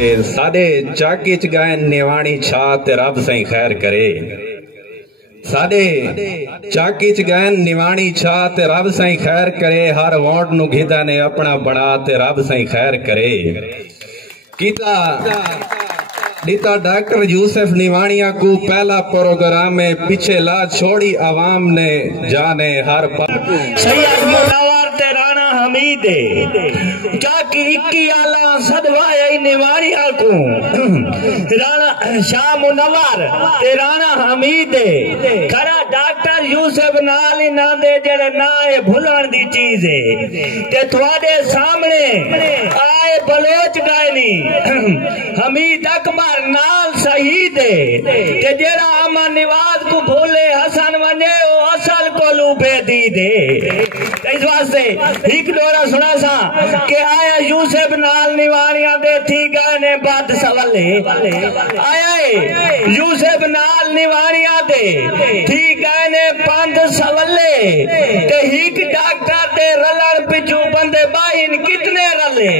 साडे चाकी च गायन निवाणी छा ते रब सही खैर करे। साडे चाकी च गायन निवाणी छा ते रब सही खैर करे। हर वोट नु घिदा ने अपना बना ते रब सही खैर करे। कीता नीता डॉक्टर यूसुफ निवाणिया को पहला प्रोग्राम में पीछे ला छोड़ी आवाम ने जाने हर पर सैयद मुनव्वर ते राणा हमीद चाकी 21 आला सदवाए निवाणिया को राणा शाह मुनव्वर ते राणा हमीद खरा डॉक्टर यूसुफ नाल ना दे जेड़े ना है भुलन दी चीज है ते तुहाडे सामने आए बलोच गायनी हमीद अकबर नाल शहीद ते जेड़ा अमन निवाज को भूले हसन वने ओ असल को लूबे दी दे। इस वास्ते एक डोरा सुना सा कि आया यूसुफ नाल निवाणिया दे थी गए ने बद सवले आया यूसुफ नाल निवाणिया दे थी गए ने पंद सवले ते एक डॉक्टर ते रलण पिछू बंदे बाइन कितने रले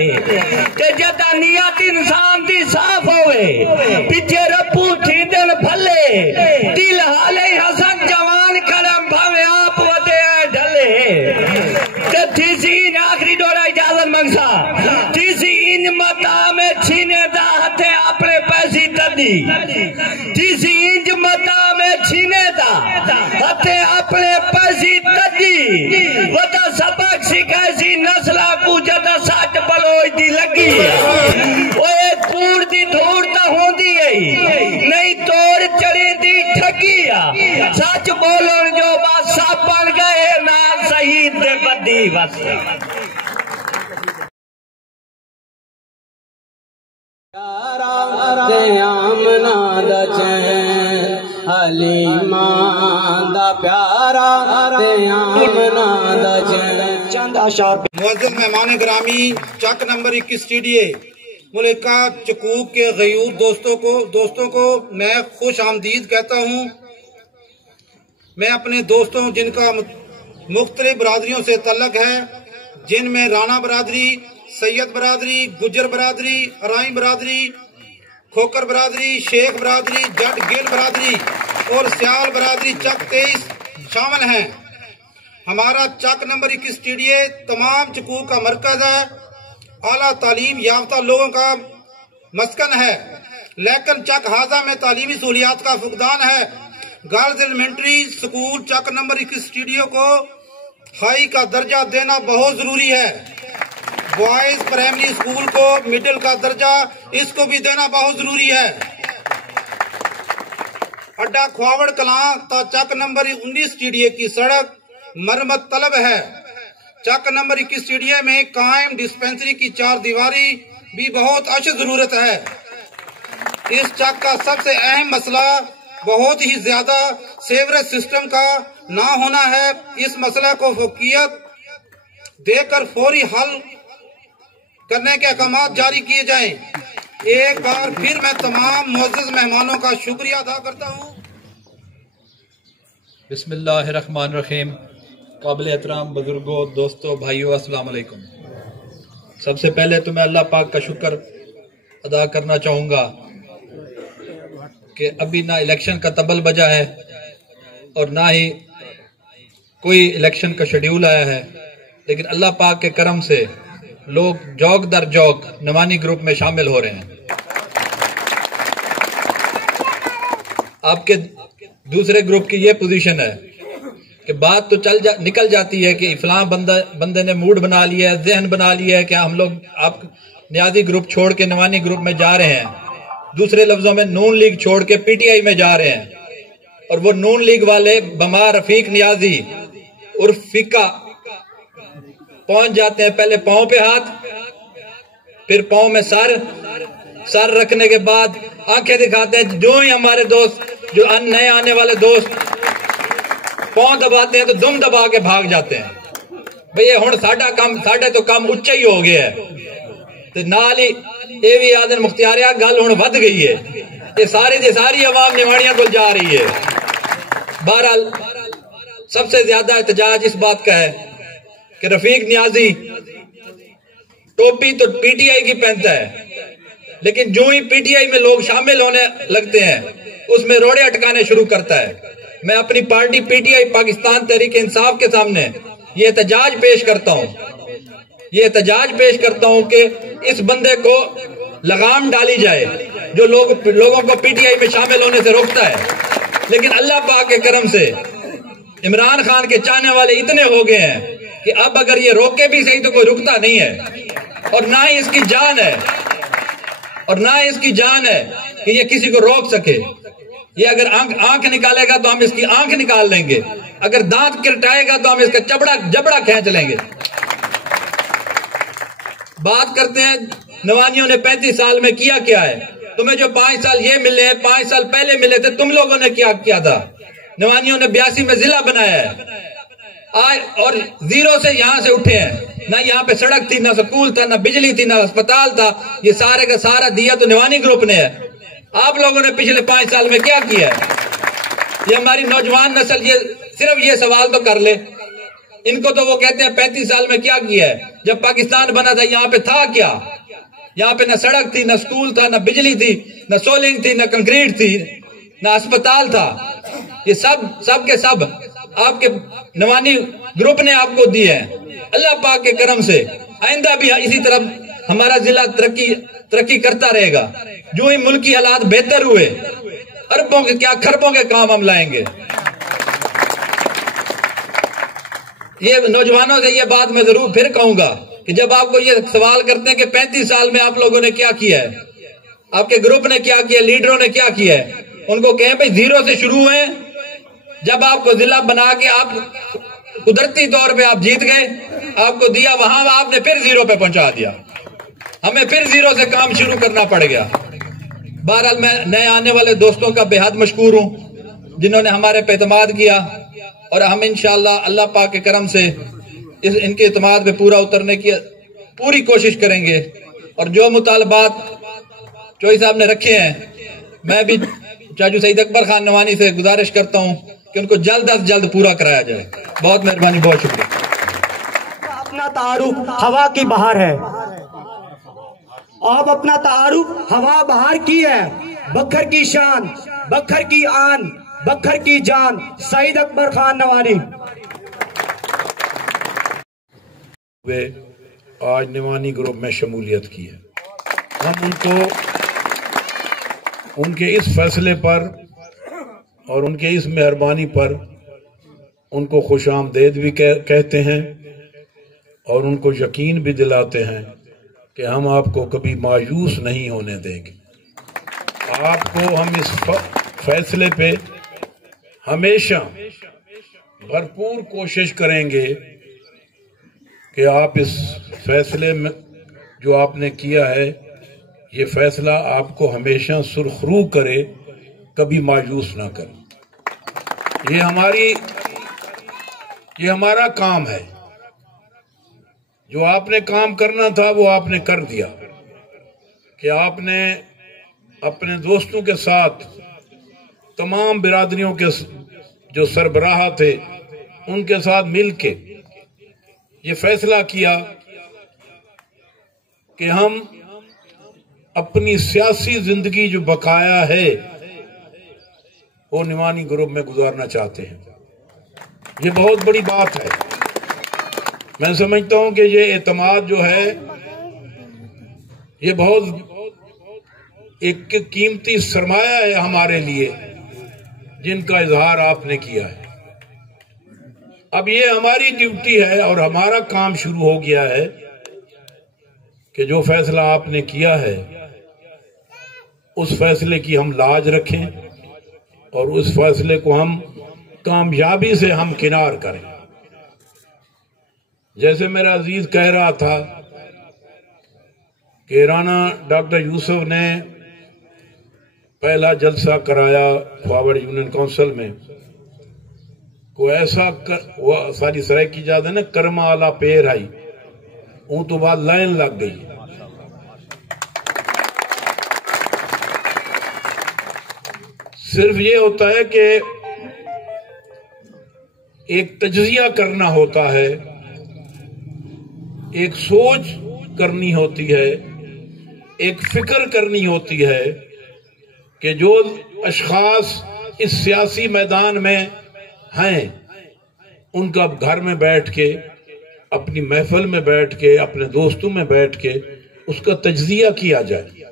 ते जदा नियत इंसान दी साफ होवे पिछे रब्बू थी दिन भले दिल हाले हसन जवान करम भावे आप वदे ढले ते थीसी आखिरी डोरा इजाजत मंगसा थीसी इन मता में छीने दा हथे अपने पैसी तदी थीसी इंज मता में छीने दा हथे अपने पैसी तदी वदा सबक सिखासी नस्ला को जदा सट बलोच दी लगी ओए कूड़ दी धूड़ ता होंदी है नहीं तोड़ चढ़ी दी ठगिया सच बोलन जो बस सब बन गए ना शहीद दे बदी बस आमना दा चैन हलीमा दा प्यारा आमना दा चैन चंद अशार। मुअज़्ज़ज़ मेहमान ग्रामी चक नंबर 21 स्टूडियो मुल्का चकूक के गयूर दोस्तों को मैं खुश आमदीद कहता हूँ। मैं अपने दोस्तों जिनका मुख्तलिफ बरादरियों से तल्लक है, जिनमें राणा बरादरी, सैयद बरादरी, गुज्जर बरादरी, अराई बरादरी, खोकर बरादरी, शेख बरादरी, जट गिल बरादरी और सियाल बरादरी चक 23 शामिल हैं। हमारा चक नंबर 21 स्टूडियो तमाम चकूक का मरकज है, आला तालीम याफ्ता लोगों का मस्कन है, लेकिन चक हाजा में तालीमी सहूलियात का फुकदान है। गर्ल्स एलिमेंट्री स्कूल चक नंबर 21 स्टूडियो को हाई का दर्जा देना बहुत जरूरी है। बॉयज प्राइमरी स्कूल को मिडिल का दर्जा इसको भी देना बहुत जरूरी है। अड्डा खुआवड़ कलां ता चक नंबर 19 स्टूडियो की सड़क मरम्मत तलब है। चक नंबर 21 स्टूडियो में कायम डिस्पेंसरी की 4 दीवारी भी बहुत अशद जरूरत है। इस चक का सबसे अहम मसला बहुत ही ज्यादा सेवरेज सिस्टम का ना होना है। इस मसला को फोकियत देकर फौरी हल करने के अहकाम जारी किए जाएं। एक बार फिर मैं तमाम मुअज़्ज़ज़ मेहमानों का शुक्रिया अदा करता हूँ। बिस्मिल्लाहिर्रहमानिर्रहीम। काबिल एहतराम बुजुर्गों, दोस्तों, भाइयों, अस्सलाम वालेकुम। सबसे पहले तो मैं अल्लाह पाक का शुक्र अदा करना चाहूँगा कि अभी ना इलेक्शन का तबल बजा है और ना ही कोई इलेक्शन का शेड्यूल आया है, लेकिन अल्लाह पाक के करम से लोग जौक दर जौक नवानी ग्रुप में शामिल हो रहे हैं। आपके दूसरे ग्रुप की ये पोजीशन है कि बात तो निकल जाती है कि फलां बंदे ने मूड बना लिया है, जहन बना लिया है कि हम लोग आप नियाजी ग्रुप छोड़ के नवानी ग्रुप में जा रहे हैं। दूसरे लफ्जों में नून लीग छोड़ के पीटीआई में जा रहे हैं और वो नून लीग वाले बमार रफीक नियाजी उर्फ फिका पहुंच जाते हैं पहले पांव पे हाथ, फिर पांव में सर रखने के बाद आंखें दिखाते हैं। जो ही हमारे दोस्त जो नए आने वाले दोस्त पांव दबाते हैं तो दुम दबा के भाग जाते हैं। भैया हुण साडे तो काम उच्चा ही हो गया है ते नाल ही ये भी आदन मुख्तियारिया गल हुण वध गई है। ये सारी अवाम निवाणियां को जा रही है। बहरहाल सबसे ज्यादा एहतजाज इस बात का है कि रफीक नियाजी टोपी तो पीटीआई की पहनता है لیکن جو ہی پی ٹی آئی میں لوگ شامل ہونے لگتے ہیں اس میں روڑے اٹکانے شروع کرتا ہے. میں اپنی party P T I Pakistan Tehreek Insaf کے سامنے یہ احتجاج پیش کرتا ہوں کہ اس بندے کو لگام ڈالی جائے جو لوگوں کو پی ٹی آئی میں شامل ہونے سے روکتا ہے. لیکن اللہ پاک کے کرم سے عمران خان کے چاہنے والے اتنے ہو گئے ہیں کہ اب اگر یہ روکے بھی صحیح تو کوئی رکتا نہیں ہے، اور نہ ہی اس کی جان ہے کہ یہ کسی کو روک سکے. یہ اگر آنکھ نکالے گا تو ہم اس کی آنکھ نکال لیں گے، اگر دانت کرٹائے گا تو ہم اس کا جبڑا کھینچ لیں گے. بات کرتے ہیں نوانیوں نے 35 سال میں کیا ہے. تمہیں جو 5 سال یہ ملے ہیں 5 سال پہلے ملے تھے، تم لوگوں نے کیا کیا تھا؟ نوانیوں نے 82 میں ضلع بنایا ہے اور زیرو سے یہاں سے اٹھے ہیں. نہ یہاں پہ سڑک تھی، نہ سکول تھا، نہ بجلی تھی، نہ اسپتال تھا. یہ سارے کا سارا دیا تو نوانی گروپ نے ہے. آپ لوگوں نے پچھلے 5 سال میں کیا کیا ہے؟ یہ ہماری نوجوان نسل صرف یہ سوال تو کر لے. ان کو تو وہ کہتے ہیں 35 سال میں کیا کیا ہے. جب پاکستان بنا تھا یہاں پہ تھا کیا؟ یہاں پہ نہ سڑک تھی، نہ سکول تھا، نہ بجلی تھی، نہ سولنگ تھی، نہ کنکریٹ تھی، نہ اسپتال تھا. یہ سب کے سب آپ کے نوانی گروپ نے آپ کو دیے ہیں. اللہ پاک کے کرم سے آئندہ بھی اسی طرح ہمارا ضلع ترقی کرتا رہے گا. جو ہی ملکی حالات بہتر ہوئے اربوں کے کیا خربوں کے کام ہم لائیں گے. یہ نوجوانوں سے یہ بات میں ضرور پھر کہوں گا کہ جب آپ کو یہ سوال کرتے ہیں کہ 35 سال میں آپ لوگوں نے کیا کیا ہے، آپ کے گروپ نے کیا کیا، لیڈروں نے کیا کیا ہے، ان کو کہیں بھئی زیرو سے شروع ہوئے. جب آپ کو ضلع بنا کے آپ قدرتی طور پہ آپ جیت گئے، آپ کو دیا، وہاں آپ نے پھر زیرو پہ پہنچا دیا. ہمیں پھر زیرو سے کام شروع کرنا پڑ گیا. بہرحال میں نئے آنے والے دوستوں کا بے حد مشکور ہوں جنہوں نے ہمارے پہ اعتماد کیا، اور ہم انشاءاللہ اللہ پاک کے کرم سے ان کے اعتماد پہ پورا اترنے کی پوری کوشش کریں گے. اور جو مطالبات چوئی صاحب نے رکھے ہیں، میں بھی چاچو سعید اکبر خان نوانی سے گزارش کرتا ہوں کہ ان کو جلد از جلد پورا کرایا جائے. بہت مہربانی، بہت شکریہ. اپنا تعارف ہوا کی بہار ہے. آپ اپنا تعارف ہوا بہار کی ہے. بکھر کی شان، بکھر کی آن، بکھر کی جان، سعید اکبر خان نوانی. آج نوانی گروپ میں شمولیت کی ہے. ہم ان کو ان کے اس فیصلے پر اور ان کے اس مہربانی پر ان کو خوش آمدید بھی کہتے ہیں، اور ان کو یقین بھی دلاتے ہیں کہ ہم آپ کو کبھی مایوس نہیں ہونے دیں گے. آپ کو ہم اس فیصلے پہ ہمیشہ بھرپور کوشش کریں گے کہ آپ اس فیصلے میں جو آپ نے کیا ہے، یہ فیصلہ آپ کو ہمیشہ سرخرو کرے، کبھی مایوس نہ کرے. یہ ہمارا کام ہے. جو آپ نے کام کرنا تھا وہ آپ نے کر دیا، کہ آپ نے اپنے دوستوں کے ساتھ تمام برادریوں کے جو سربراہ تھے ان کے ساتھ مل کے یہ فیصلہ کیا کہ ہم اپنی سیاسی زندگی جو بقایا ہے وہ نوانی گروپ میں گزارنا چاہتے ہیں. یہ بہت بڑی بات ہے. میں سمجھتا ہوں کہ یہ اعتماد جو ہے یہ بہت ایک قیمتی سرمایہ ہے ہمارے لیے، جن کا اظہار آپ نے کیا ہے. اب یہ ہماری ڈیوٹی ہے اور ہمارا کام شروع ہو گیا ہے کہ جو فیصلہ آپ نے کیا ہے اس فیصلے کی ہم لاج رکھیں اور اس فیصلے کو ہم کامیابی سے ہم کنار کریں. جیسے میرا عزیز کہہ رہا تھا کہ رانا ڈاکٹر یوسف نے پہلا جلسہ کرایا فارورڈ یونین کونسل میں، کوئی ایسا ساری سرائے کی جاتا ہے نا، کرما آلہ پیر آئی اون تو بعد لائن لگ گئی. صرف یہ ہوتا ہے کہ ایک تجزیہ کرنا ہوتا ہے، ایک سوچ کرنی ہوتی ہے، ایک فکر کرنی ہوتی ہے کہ جو اشخاص اس سیاسی میدان میں ہیں ان کا گھر میں بیٹھ کے، اپنی محفل میں بیٹھ کے، اپنے دوستوں میں بیٹھ کے اس کا تجزیہ کیا جائے،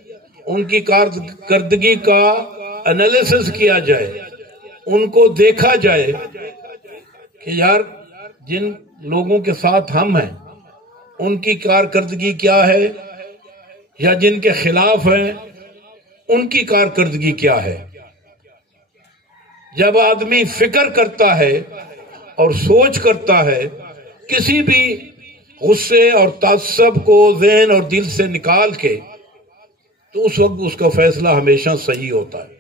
ان کی کارکردگی کا انالیسس کیا جائے، ان کو دیکھا جائے کہ یار جن لوگوں کے ساتھ ہم ہیں ان کی کارکردگی کیا ہے، یا جن کے خلاف ہیں ان کی کارکردگی کیا ہے۔ جب آدمی فکر کرتا ہے اور سوچ کرتا ہے، کسی بھی غصے اور تعصب کو ذہن اور دل سے نکال کے، تو اس وقت اس کا فیصلہ ہمیشہ صحیح ہوتا ہے۔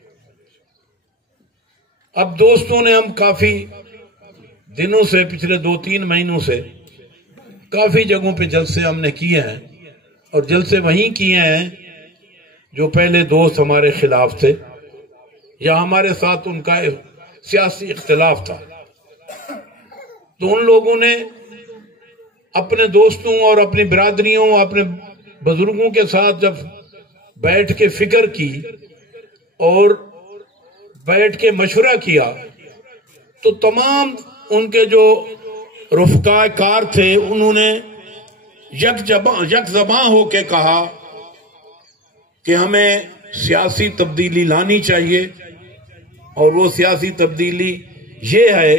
اب دوستوں نے ہم کافی دنوں سے، پچھلے 2-3 مہینوں سے کافی جگہوں پہ جلسے ہم نے کیے ہیں، اور جلسے وہیں کیے ہیں جو پہلے دوست ہمارے خلاف تھے یا ہمارے ساتھ ان کا سیاسی اختلاف تھا۔ تو ان لوگوں نے اپنے دوستوں اور اپنی برادریوں، اپنے بزرگوں کے ساتھ جب بیٹھ کے فکر کی اور بیٹھ کے مشورہ کیا، تو تمام ان کے جو رفقاء کار تھے انہوں نے یک زباں ہو کے کہا کہ ہمیں سیاسی تبدیلی لانی چاہیے، اور وہ سیاسی تبدیلی یہ ہے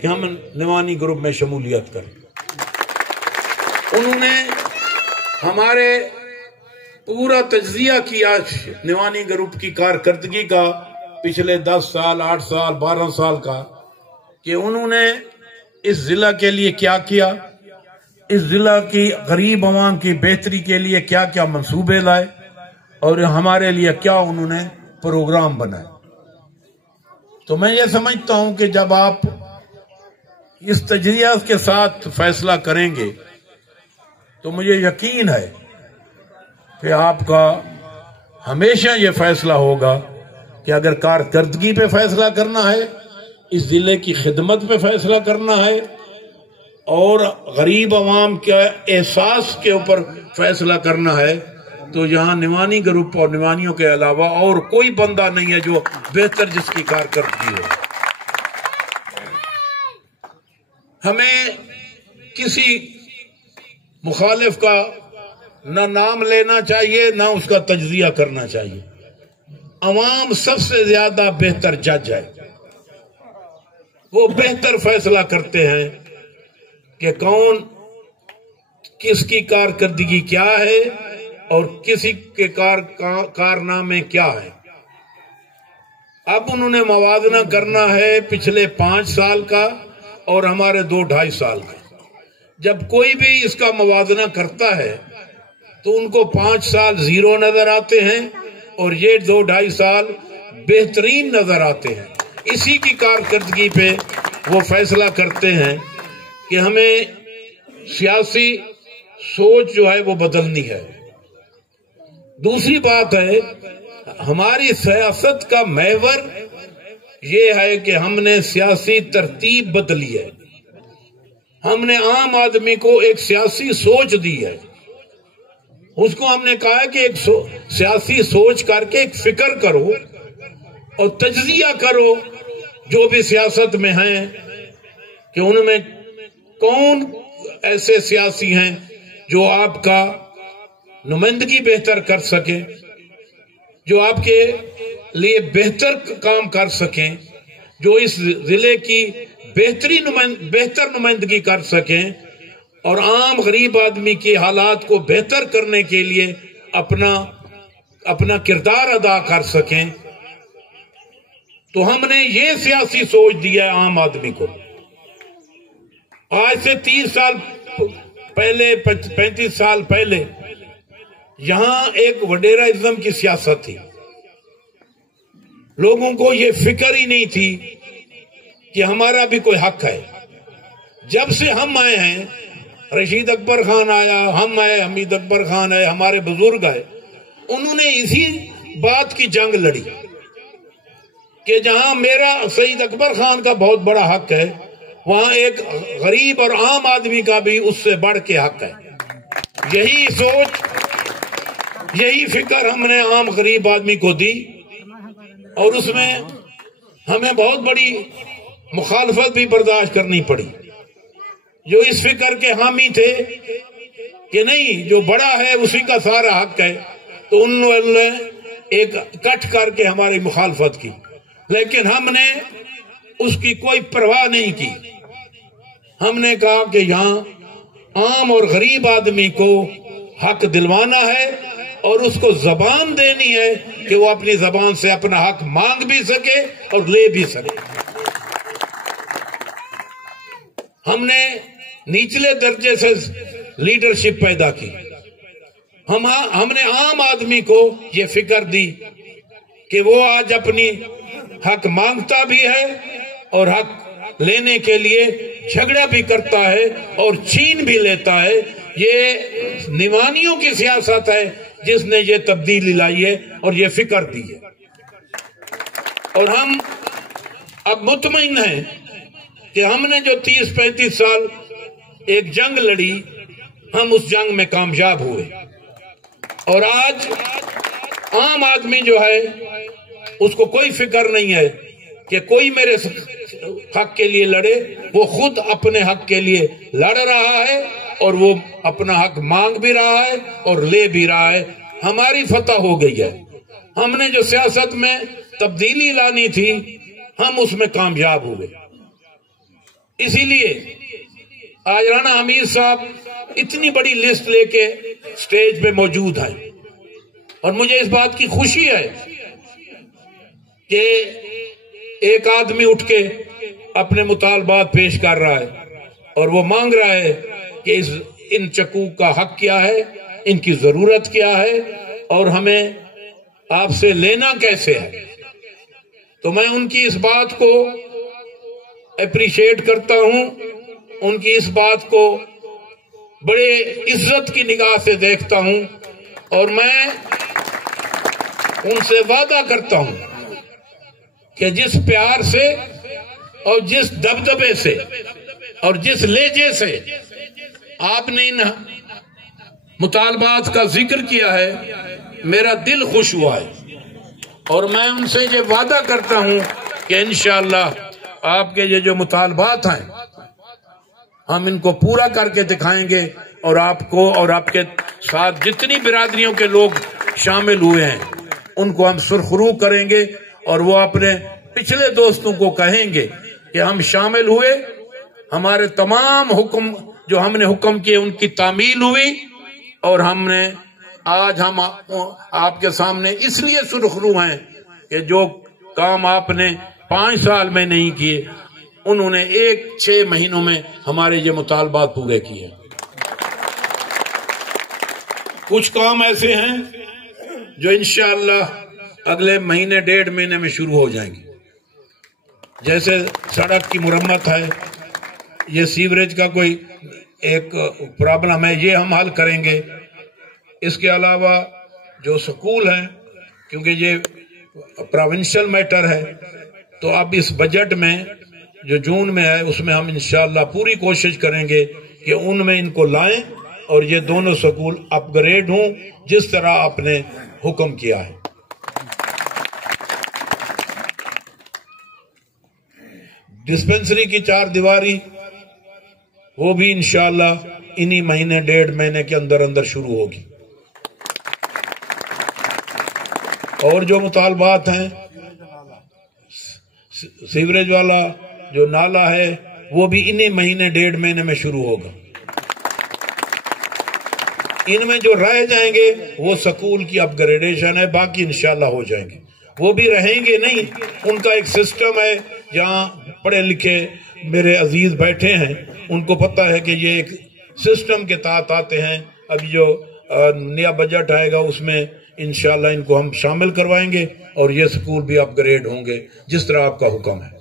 کہ ہم نوانی گروپ میں شمولیت کریں۔ انہوں نے ہمارے پورا تجزیہ کیا نوانی گروپ کی کارکردگی کا، پچھلے 10 سال، 8 سال، 12 سال کا، کہ انہوں نے اس ضلع کے لیے کیا کیا، اس ضلع کی غریب عوام کی بہتری کے لیے کیا کیا منصوبے لائے، اور ہمارے لیے کیا انہوں نے پروگرام بنائے۔ تو میں یہ سمجھتا ہوں کہ جب آپ اس تجزیہ کے ساتھ فیصلہ کریں گے تو مجھے یقین ہے کہ آپ کا ہمیشہ یہ فیصلہ ہوگا کہ اگر کارکردگی پہ فیصلہ کرنا ہے، اس ضلع کی خدمت پہ فیصلہ کرنا ہے، اور غریب عوام کے احساس کے اوپر فیصلہ کرنا ہے، تو یہاں نوانی گروپ اور نوانیوں کے علاوہ اور کوئی بندہ نہیں ہے جو بہتر جس کی کارکردگی ہو۔ ہمیں کسی مخالف کا نہ نام لینا چاہیے، نہ اس کا تجزیہ کرنا چاہیے۔ عوام سب سے زیادہ بہتر جج ہے، وہ بہتر فیصلہ کرتے ہیں کہ کون کس کی کارکردگی کیا ہے اور کسی کے کارنامے کیا ہے۔ اب انہوں نے موازنہ کرنا ہے پچھلے 5 سال کا اور ہمارے 2-2.5 سال کا۔ جب کوئی بھی اس کا موازنہ کرتا ہے تو ان کو 5 سال زیرو نظر آتے ہیں اور یہ 2-2.5 سال بہترین نظر آتے ہیں۔ اسی کی کارکردگی پہ وہ فیصلہ کرتے ہیں کہ ہمیں سیاسی سوچ جو ہے وہ بدلنی ہے۔ دوسری بات ہے، ہماری سیاست کا محور یہ ہے کہ ہم نے سیاسی ترتیب بدلی ہے، ہم نے عام آدمی کو ایک سیاسی سوچ دی ہے۔ اس کو ہم نے کہا ہے کہ ایک سیاسی سوچ کر کے ایک فکر کرو اور تجزیہ کرو جو بھی سیاست میں ہیں کہ ان میں کون ایسے سیاسی ہیں جو آپ کا نمائندگی بہتر کر سکیں، جو آپ کے لیے بہتر کام کر سکیں، جو اس ضلع کی بہتر نمائندگی کر سکیں اور عام غریب آدمی کے حالات کو بہتر کرنے کے لیے اپنا کردار ادا کر سکیں۔ تو ہم نے یہ سیاسی سوچ دیا ہے عام آدمی کو۔ آج سے 30 سال پہلے، 35 سال پہلے یہاں ایک وڈیراازم کی سیاست تھی، لوگوں کو یہ فکر ہی نہیں تھی کہ ہمارا بھی کوئی حق ہے۔ جب سے ہم آئے ہیں، رشید اکبر خان آیا، ہم آئے، حمید اکبر خان آئے، ہمارے بزرگ آئے، انہوں نے اسی بات کی جنگ لڑی کہ جہاں میرا سید اکبر خان کا بہت بڑا حق ہے، وہاں ایک غریب اور عام آدمی کا بھی اس سے بڑھ کے حق ہے۔ یہی سوچ यही फिक्र हमने आम गरीब आदमी को दी और उसमें हमें बहुत बड़ी मुखालफत भी बर्दाश्त करनी पड़ी। जो इस फिक्र के हामी थे कि नहीं, जो बड़ा है उसी का सारा हक है, तो उन्होंने एक कट करके हमारी मुखालफत की, लेकिन हमने उसकी कोई परवाह नहीं की। हमने कहा कि यहाँ आम और गरीब आदमी को हक दिलवाना है और उसको जबान देनी है कि वो अपनी जबान से अपना हक मांग भी सके और ले भी सके। हमने निचले दर्जे से लीडरशिप पैदा की। हमने आम आदमी को ये फिक्र दी कि वो आज अपनी हक मांगता भी है और हक लेने के लिए झगड़ा भी करता है और छीन भी लेता है। ये निवानियों की सियासत है जिसने ये तब्दीली लाई है और ये फिक्र दी है। और हम अब मुतमईन हैं कि हमने जो 30-35 साल एक जंग लड़ी, हम उस जंग में कामयाब हुए। और आज आम आदमी जो है उसको कोई फिक्र नहीं है कि कोई मेरे हक के लिए लड़े, वो खुद अपने हक के लिए लड़ रहा है और वो अपना हक मांग भी रहा है और ले भी रहा है। हमारी फतह हो गई है। हमने जो सियासत में तब्दीली लानी थी, हम उसमें कामयाब हुए। इसीलिए आज राना हमीद साहब इतनी बड़ी लिस्ट लेके स्टेज पे मौजूद हैं और मुझे इस बात की खुशी है कि एक आदमी उठ के अपने मुतालबात पेश कर रहा है और वो मांग रहा है कि इन चकूक का हक क्या है, इनकी जरूरत क्या है और हमें आपसे लेना कैसे है। तो मैं उनकी इस बात को अप्रिशिएट करता हूं, उनकी इस बात को बड़े इज्जत की निगाह से देखता हूं और मैं उनसे वादा करता हूं कि जिस प्यार से और जिस दबदबे से और जिस लहजे से आपने इन मुतालबात का जिक्र किया है, मेरा दिल खुश हुआ है। और मैं उनसे ये वादा करता हूं कि इंशाअल्लाह आपके ये जो मुतालबात हैं हम इनको पूरा करके दिखाएंगे और आपको और आपके साथ जितनी बिरादरियों के लोग शामिल हुए हैं उनको हम सुरखरू करेंगे और वो अपने पिछले दोस्तों को कहेंगे कि हम शामिल हुए, हमारे तमाम हुक्म जो हमने हुक्म किए उनकी तामील हुई और हमने आज हम आपके सामने इसलिए सुरखरू हैं कि जो काम आपने 5 साल में नहीं किए उन्होंने 6 महीनों में हमारे ये मुतालबात पूरे किए। कुछ काम ऐसे हैं जो इंशाअल्लाह अगले महीने 1.5 महीने में शुरू हो जाएंगे। जैसे सड़क की मुरम्मत है, ये सीवरेज का कोई एक प्रॉब्लम है, ये हम हल करेंगे। इसके अलावा जो स्कूल हैं, क्योंकि ये प्रोविंशियल मैटर है, तो अब इस बजट में जो जून में है उसमें हम इंशाअल्लाह पूरी कोशिश करेंगे कि उनमें इनको लाएं और ये दोनों स्कूल अपग्रेड हों जिस तरह आपने हुक्म किया है। डिस्पेंसरी की 4 दीवारी वो भी इंशाअल्लाह इन्हीं महीने 1.5 महीने के अंदर अंदर शुरू होगी। और जो मुतालबात हैं, सीवरेज वाला जो नाला है वो भी इन्हीं महीने 1.5 महीने में शुरू होगा। इनमें जो रह जाएंगे वो स्कूल की अपग्रेडेशन है, बाकी इंशाल्लाह हो जाएंगे। वो भी रहेंगे नहीं, उनका एक सिस्टम है। जहाँ पढ़े लिखे मेरे अजीज बैठे हैं उनको पता है कि ये एक सिस्टम के तहत आते हैं। अभी जो नया बजट आएगा उसमें इंशाल्लाह इनको हम शामिल करवाएंगे और ये स्कूल भी अपग्रेड होंगे जिस तरह आपका हुक्म है।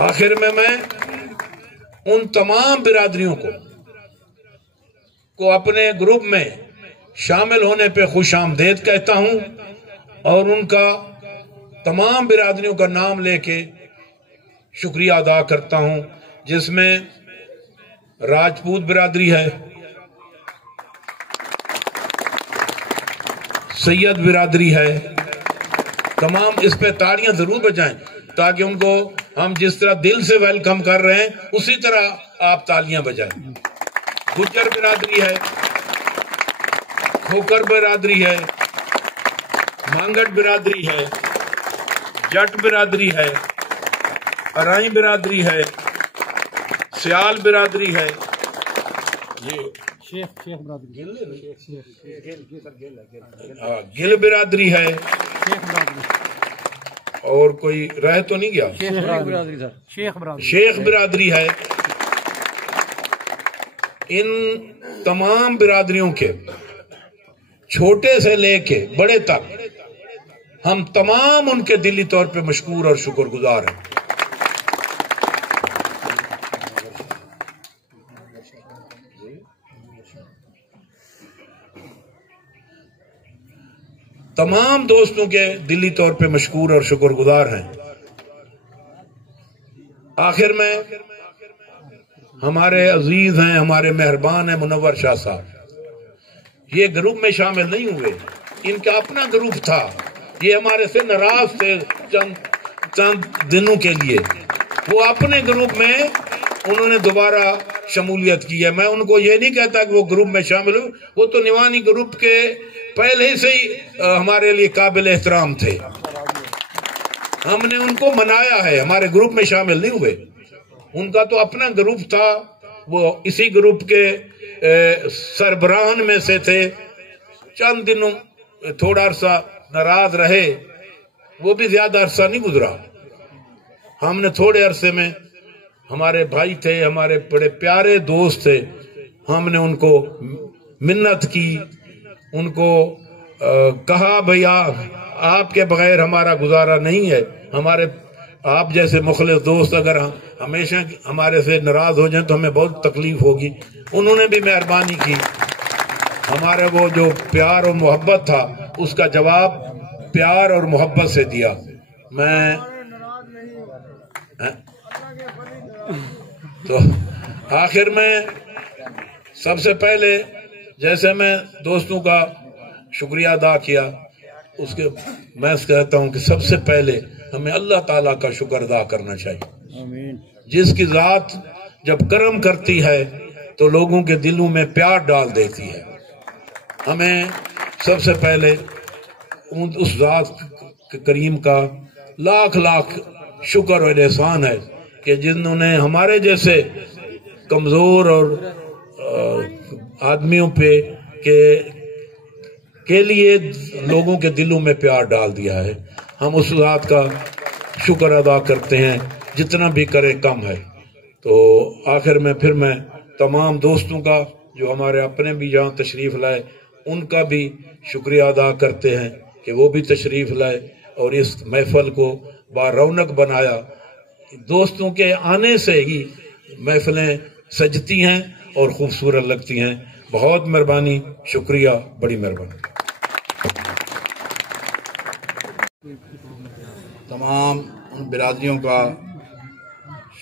आखिर में मैं उन तमाम बिरादरियों को अपने ग्रुप में शामिल होने पे खुश आमदेद कहता हूं और उनका तमाम बिरादरियों का नाम लेके शुक्रिया अदा करता हूं, जिसमें राजपूत बिरादरी है, सैयद बिरादरी है, तमाम इस पे ताड़ियां जरूर बजाएं ताकि उनको हम जिस तरह दिल से वेलकम कर रहे हैं उसी तरह आप तालियां बजाएं। गुज्जर बिरादरी है, खोकर बिरादरी है, मांगट बिरादरी है, जट बिरादरी है, अराई बिरादरी है, सियाल बिरादरी है, गिल बिरादरी है, और कोई रह तो नहीं गया, शेख बिरादरी है। इन तमाम बिरादरियों के छोटे से लेके बड़े तक हम तमाम उनके दिली तौर पे मशकूर और शुक्रगुजार हैं। तमाम दोस्तों के दिली तौर पे मशकूर और शुक्रगुजार हैं। आखिर में हमारे अजीज हैं, हमारे मेहरबान हैं मुनव्वर शाह साहब। ये ग्रुप में शामिल नहीं हुए, इनका अपना ग्रुप था। ये हमारे से नाराज थे चंद दिनों के लिए। वो अपने ग्रुप में उन्होंने दोबारा शमूलियत की है। मैं उनको ये नहीं कहता कि वो ग्रुप में शामिल हुए, वो तो निवानी ग्रुप के पहले से ही हमारे लिए काबिल एहतराम थे। हमने उनको मनाया है, हमारे ग्रुप में शामिल नहीं हुए। उनका तो अपना ग्रुप था, वो इसी ग्रुप के सरबराहन में से थे। चंद दिनों थोड़ा अरसा नाराज रहे, वो भी ज्यादा अरसा नहीं गुजरा। हमने थोड़े अरसे में, हमारे भाई थे, हमारे बड़े प्यारे दोस्त थे, हमने उनको मिन्नत की, उनको कहा भैया आपके बगैर हमारा गुजारा नहीं है। हमारे आप जैसे मुखलिस दोस्त अगर हमेशा हमारे से नाराज हो जाएं तो हमें बहुत तकलीफ होगी। उन्होंने भी मेहरबानी की, हमारे वो जो प्यार और मोहब्बत था उसका जवाब प्यार और मोहब्बत से दिया। मैं तो आखिर में सबसे पहले जैसे मैं दोस्तों का शुक्रिया अदा किया, उसके मैं कहता हूं कि सबसे पहले हमें अल्लाह ताला का शुक्र अदा करना चाहिए, जिसकी जात जब करम करती है तो लोगों के दिलों में प्यार डाल देती है। हमें सबसे पहले उस जात करीम का लाख लाख शुक्र और एहसान है कि जिन्होंने हमारे जैसे कमजोर और आदमियों पे के लिए लोगों के दिलों में प्यार डाल दिया है। हम उस जात का शुक्र अदा करते हैं, जितना भी करें कम है। तो आखिर में फिर मैं तमाम दोस्तों का जो हमारे अपने भी यहाँ तशरीफ लाए उनका भी शुक्रिया अदा करते हैं कि वो भी तशरीफ लाए और इस महफल को बारौनक बनाया। दोस्तों के आने से ही महफिलें सजती हैं और खूबसूरत लगती हैं। बहुत मेहरबानी, शुक्रिया, बड़ी मेहरबानी। तमाम उन बिरादरियों का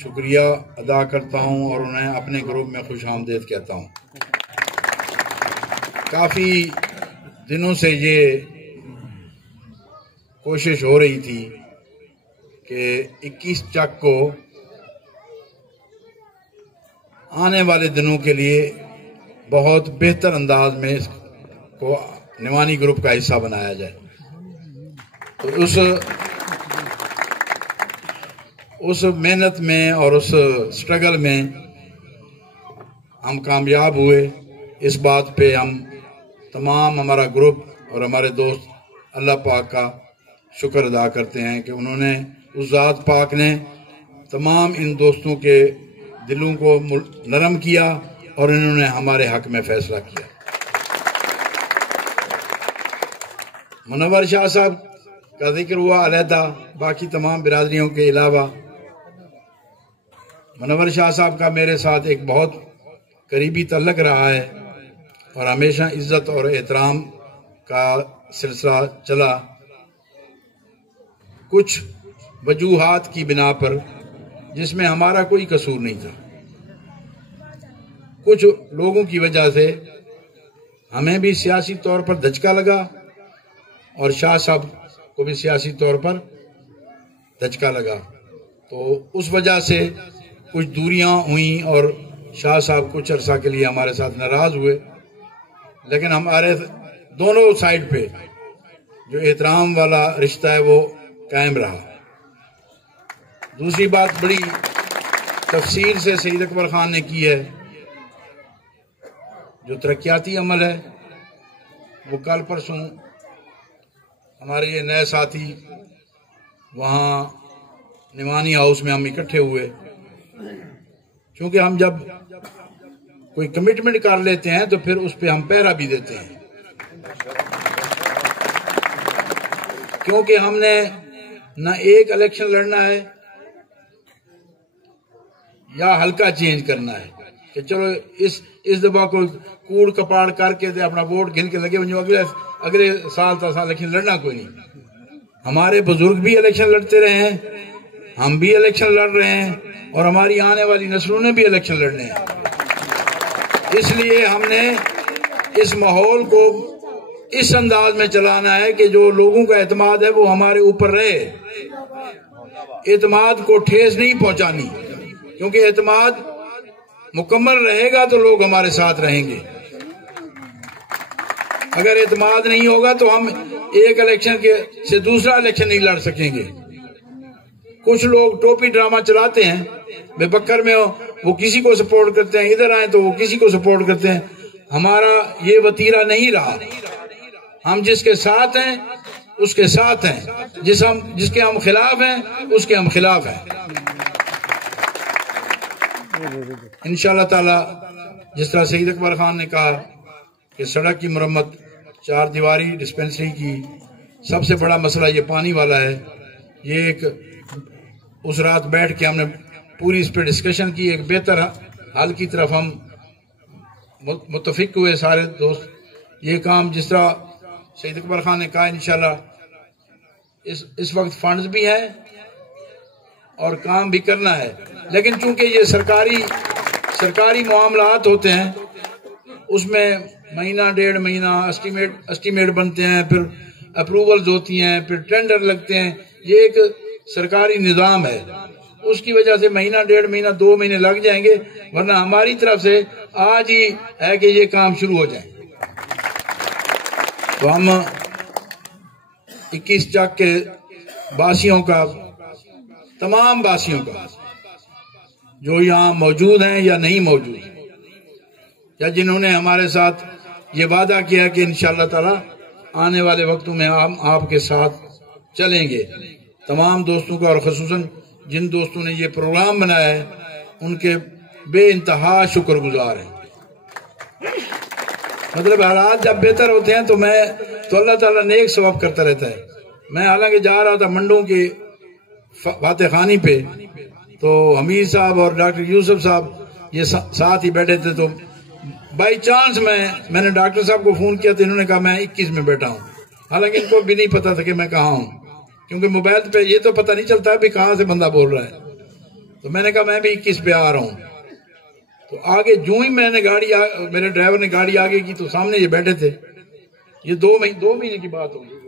शुक्रिया अदा करता हूं और उन्हें अपने ग्रुप में खुश आमदीद कहता हूं। काफ़ी दिनों से ये कोशिश हो रही थी कि 21 चक को आने वाले दिनों के लिए बहुत बेहतर अंदाज में इसको निवानी ग्रुप का हिस्सा बनाया जाए। तो उस मेहनत में और उस स्ट्रगल में हम कामयाब हुए। इस बात पे हम तमाम हमारा ग्रुप और हमारे दोस्त अल्लाह पाक का शुक्र अदा करते हैं कि उन्होंने, उस ज़ात पाक ने तमाम इन दोस्तों के दिलों को नरम किया और इन्होंने हमारे हक में फैसला किया। मुनव्वर शाह साहब का जिक्र हुआ अलहदा, बाकी तमाम बिरादरियों के अलावा मुनव्वर शाह साहब का मेरे साथ एक बहुत करीबी तल्लक रहा है और हमेशा इज्जत और एहतराम का सिलसिला चला। कुछ वजूहात की बिना पर जिसमें हमारा कोई कसूर नहीं था, कुछ लोगों की वजह से हमें भी सियासी तौर पर धचका लगा اور شاہ صاحب کو بھی سیاسی طور پر دھچکا لگا، تو اس وجہ سے کچھ دوریاں ہوئیں اور شاہ صاحب کچھ عرصہ کے لیے ہمارے ساتھ ناراض ہوئے، لیکن ہمارے دونوں سائڈ پہ جو احترام والا رشتہ ہے وہ قائم رہا۔ دوسری بات بڑی تفصیل سے سید اکبر خان نے کی ہے، جو ترقیاتی عمل ہے وہ کل پرسوں ہمارے یہ نئے ساتھی وہاں نعمانی ہاؤس میں ہم اکٹھے ہوئے، کیونکہ ہم جب کوئی کمٹمنٹ کر لیتے ہیں تو پھر اس پہ ہم پہرا بھی دیتے ہیں، کیونکہ ہم نے نہ ایک الیکشن لڑنا ہے یا حلقہ چینج کرنا ہے کہ چلو اس دفعہ کوئی کوڑ کپاڑ کر کے اپنا ووٹ گن کے لگے اگلے سال تا سال الیکشن لڑنا کوئی نہیں۔ ہمارے بزرگ بھی الیکشن لڑتے رہے ہیں، ہم بھی الیکشن لڑ رہے ہیں، اور ہماری آنے والی نسلوں نے بھی الیکشن لڑنے ہیں۔ اس لیے ہم نے اس ماحول کو اس انداز میں چلانا ہے کہ جو لوگوں کا اعتماد ہے وہ ہمارے اوپر رہے، اعتماد کو ٹھیس نہیں پہنچانی، کیونکہ اعتماد مکمل رہے گا تو لوگ ہمارے ساتھ رہیں گے۔ اگر اعتماد نہیں ہوگا تو ہم ایک الیکشن سے دوسرا الیکشن نہیں لڑ سکیں گے۔ کچھ لوگ ٹوپی ڈرامہ چلاتے ہیں، بے بکر میں وہ کسی کو سپورٹ کرتے ہیں، ادھر آئیں تو وہ کسی کو سپورٹ کرتے ہیں۔ ہمارا یہ وتیرہ نہیں رہا، ہم جس کے ساتھ ہیں اس کے ساتھ ہیں، جس کے ہم خلاف ہیں اس کے ہم خلاف ہیں۔ انشاءاللہ تعالی جس طرح سید اکبر خان نے کہا کہ سڑک کی مرمت، چار دیواری ڈسپنسری کی، سب سے بڑا مسئلہ یہ پانی والا ہے، یہ ایک اس رات بیٹھ کے ہم نے پوری اس پہ ڈسکشن کی، ایک بہتر حل کی طرف ہم متفق ہوئے سارے دوست۔ یہ کام جس طرح سید اکبر خان نے کہا انشاءاللہ اس وقت فنڈز بھی ہیں اور کام بھی کرنا ہے، لیکن چونکہ یہ سرکاری معاملات ہوتے ہیں، اس میں مہینہ ڈیڑھ مہینہ اسٹیمیٹ بنتے ہیں، پھر اپروولز ہوتی ہیں، پھر ٹینڈر لگتے ہیں، یہ ایک سرکاری نظام ہے، اس کی وجہ سے مہینہ ڈیڑھ مہینہ 2 مہینے لگ جائیں گے، ورنہ ہماری طرف سے آج ہی ہے کہ یہ کام شروع ہو جائیں۔ تو ہم 21 چک کے باسیوں کا، تمام باسیوں کا جو یہاں موجود ہیں یا نہیں موجود، یا جنہوں نے ہمارے ساتھ یہ وعدہ کیا کہ انشاءاللہ تعالی آنے والے وقتوں میں ہم آپ کے ساتھ چلیں گے، تمام دوستوں کا، اور خصوصاً جن دوستوں نے یہ پروگرام بنایا ہے ان کے بے انتہا شکر گزار ہیں۔ مطلب حالات جب بہتر ہوتے ہیں تو اللہ تعالیٰ نیک ثواب کرتا رہتا ہے۔ میں حالانکہ جا رہا تھا منڈوں کی فاتح خانی پہ، تو حمید صاحب اور ڈاکٹر یوسف صاحب یہ ساتھ ہی بیٹھے تھے، تو بائی چانس میں نے ڈاکٹر صاحب کو فون کیا تو انہوں نے کہا میں 21 میں بیٹھا ہوں، حالانکہ ان کو بھی نہیں پتا تھا کہ میں کہاں ہوں، کیونکہ موبائل پہ یہ تو پتہ نہیں چلتا ہے کہاں سے بندہ بول رہا ہے۔ تو میں نے کہا میں بھی 21 پہ آ رہا ہوں، تو آگے جو ہی میں نے میرے ڈرائیور نے گاڑی آگے کی تو سامنے یہ بیٹھے تھے، یہ 2 مہینے کی بات ہوگی،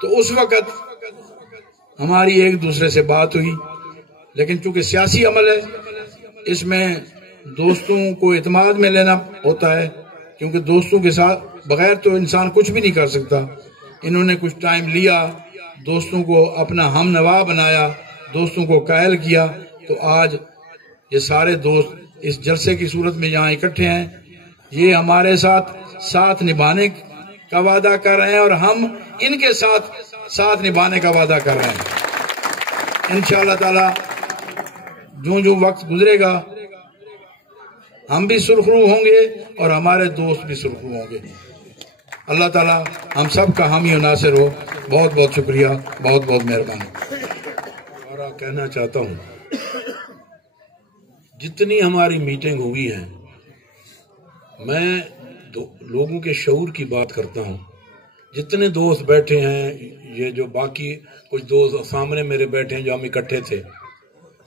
تو اس وقت ہماری ایک دوسرے سے بات ہوئی، لیکن چونکہ سیاسی عمل ہے اس میں دوستوں کو اعتماد میں لینا ہوتا ہے، کیونکہ دوستوں کے ساتھ بغیر تو انسان کچھ بھی نہیں کر سکتا۔ انہوں نے کچھ ٹائم لیا، دوستوں کو اپنا ہم نوا بنایا، دوستوں کو قائل کیا، تو آج یہ سارے دوست اس جلسے کی صورت میں یہاں اکٹھے ہیں، یہ ہمارے ساتھ نبھانے کا وعدہ کر رہے ہیں اور ہم ان کے ساتھ نبھانے کا وعدہ کر رہے ہیں۔ انشاءاللہ تعالی جو وقت گزرے گا ہم بھی سرخرو ہوں گے اور ہمارے دوست بھی سرخرو ہوں گے۔ اللہ تعالی ہم سب کا حامی و ناصر ہو۔ بہت بہت شکریہ، بہت بہت مہربانی۔ اور کہنا چاہتا ہوں جتنی ہماری میٹنگ ہوئی ہے، میں لوگوں کے شعور کی بات کرتا ہوں۔ جتنے دوست بیٹھے ہیں، یہ جو باقی کچھ دوست سامنے میرے بیٹھے ہیں جو ہم اکٹھے تھے،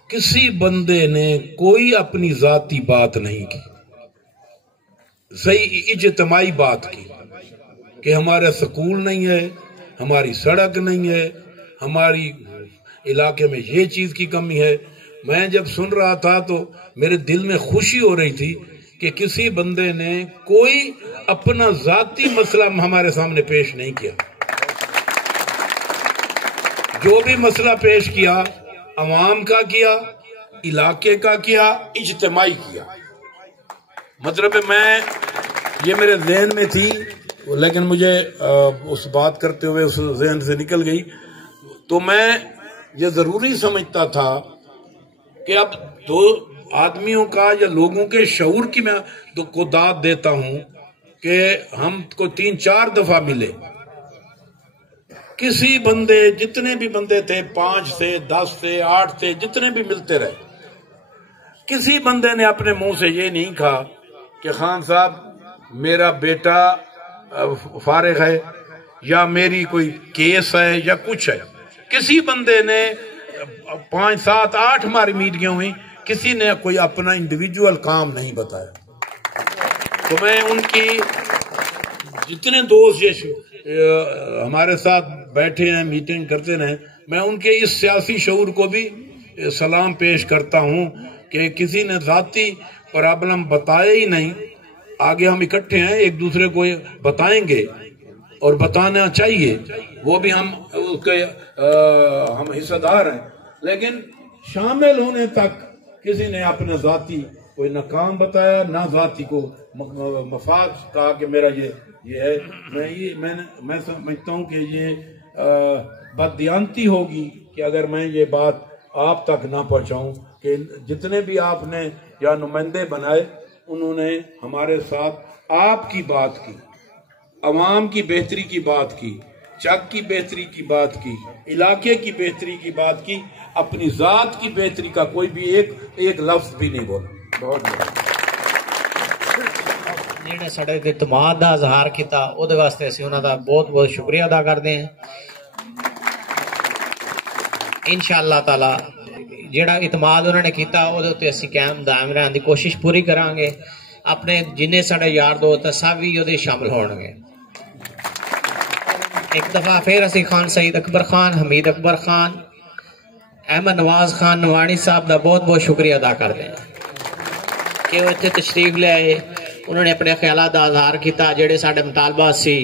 کسی بندے نے کوئی اپنی ذاتی بات نہیں کی، صحیح اجتماعی بات کی کہ ہمارا سکول نہیں ہے، हमारी सड़क नहीं है, हमारी इलाके में ये चीज की कमी है। मैं जब सुन रहा था तो मेरे दिल में खुशी हो रही थी कि किसी बंदे ने कोई अपना जाती मसला हमारे सामने पेश नहीं किया। जो भी मसला पेश किया, अवाम का किया, इलाके का किया, इज्तिमाई किया। मतलब मैं, ये मेरे ज़हन में थी, लेकिन मुझे उस बात करते हुए उस ज़हन से निकल गई। तो मैं ये जरूरी समझता था कि अब दो आदमियों का या लोगों के शऊर की मैं को दाद देता हूं कि हमको 3-4 दफा मिले। किसी बंदे, जितने भी बंदे थे, 5 से 10 से 8 से, जितने भी मिलते रहे, किसी बंदे ने अपने मुंह से ये नहीं कहा कि खान साहब मेरा बेटा फारिग है या मेरी कोई केस है या कुछ है। किसी बंदे ने 5, 7, 8 हमारी मीटिंगें हुई, किसी ने कोई अपना इंडिविजुअल काम नहीं बताया। तो मैं उनकी जितने दोस्त हमारे साथ बैठे हैं, मीटिंग करते रहे, मैं उनके इस सियासी शऊर को भी सलाम पेश करता हूं कि किसी ने जाती प्रॉब्लम बताए ही नहीं। आगे हम इकट्ठे हैं, एक दूसरे को बताएंगे और बताना चाहिए, वो भी हम उसके हम हिस्सेदार हैं। लेकिन शामिल होने तक किसी ने अपने जाती कोई न काम बताया, ना जाती को मफाद कहा कि मेरा ये है। मैं समझता हूँ कि ये बददियानती होगी कि अगर मैं ये बात आप तक ना पहुँचाऊँ कि जितने भी आपने या नुमाइंदे बनाए, उन्होंने हमारे साथ आपकी बात की, अवाम की बेहतरी की बात की, चक की बेहतरी की बात की, इलाके की बेहतरी की बात की, अपनी जात की बेहतरी का कोई भी एक लफ्ज भी नहीं बोला। बहुत ਜਿਹੜੇ ਸਾਡੇ ਤੇ ਇਤਮਾਦ ਦਾ ਇਜ਼ਹਾਰ ਕੀਤਾ, ਉਹਦੇ ਵਾਸਤੇ ਅਸੀਂ ਉਹਨਾਂ ਦਾ ਬਹੁਤ ਬਹੁਤ ਸ਼ੁਕਰੀਆ ਅਦਾ ਕਰਦੇ ਹਾਂ। ਇਨਸ਼ਾਅੱਲਾ ਤਾਲਾ ਜਿਹੜਾ ਇਤਮਾਦ ਉਹਨਾਂ ਨੇ ਕੀਤਾ, ਉਹਦੇ ਉੱਤੇ ਅਸੀਂ ਕਾਇਮ ਦਾਇਮ ਰਹਿਣ ਦੀ ਕੋਸ਼ਿਸ਼ ਪੂਰੀ ਕਰਾਂਗੇ। ਆਪਣੇ ਜਿੰਨੇ ਸਾਡੇ ਯਾਰ ਦੋਸਤ ਸਭ ਵੀ ਉਹਦੇ ਸ਼ਾਮਲ ਹੋਣਗੇ। ਇੱਕ ਦਫਾ ਫਿਰ ਅਸੀਂ ਖਾਨ ਸਈਦ ਅਕਬਰ ਖਾਨ, ਹਮੀਦ ਅਕਬਰ ਖਾਨ, अहमद नवाज खान नवानी साहब का बहुत बहुत शुक्रिया अदा करते हैं कि वो इतने तशरीफ ले आए, उन्होंने अपने ख्यालात का इजहार किया, जेडे साडे मुतालबात सी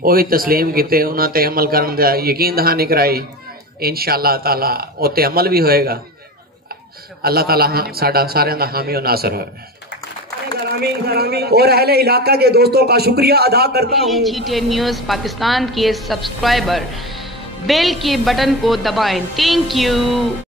वो भी तस्लीम किए, उन्होंने अमल करने का यकीन दहानी कराई। इंशाअल्लाह ताला उत्ते अमल भी होएगा। अल्लाह ताला साडा सारियां दा हामी और नासर होए। और अहले इलाका के दोस्तों का शुक्रिया अदा करता हूँ। GTN न्यूज़ पाकिस्तान के सब्सक्राइबर बेल के बटन को दबाएं। Thank you.